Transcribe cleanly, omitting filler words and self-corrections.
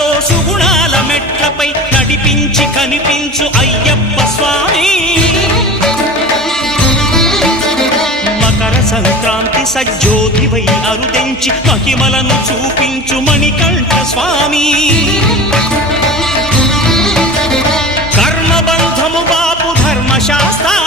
సుఖాలతో సుగుణాల మెట్లపై నడిపించి కనిపించు అయ్యప్ప స్వామి. మకర సంక్రాంతి సజ్జోతివై అరుదెంచి మహిమలను చూపించు మణికంఠ స్వామి. కర్మబంధము బాపు ధర్మశాస్త్ర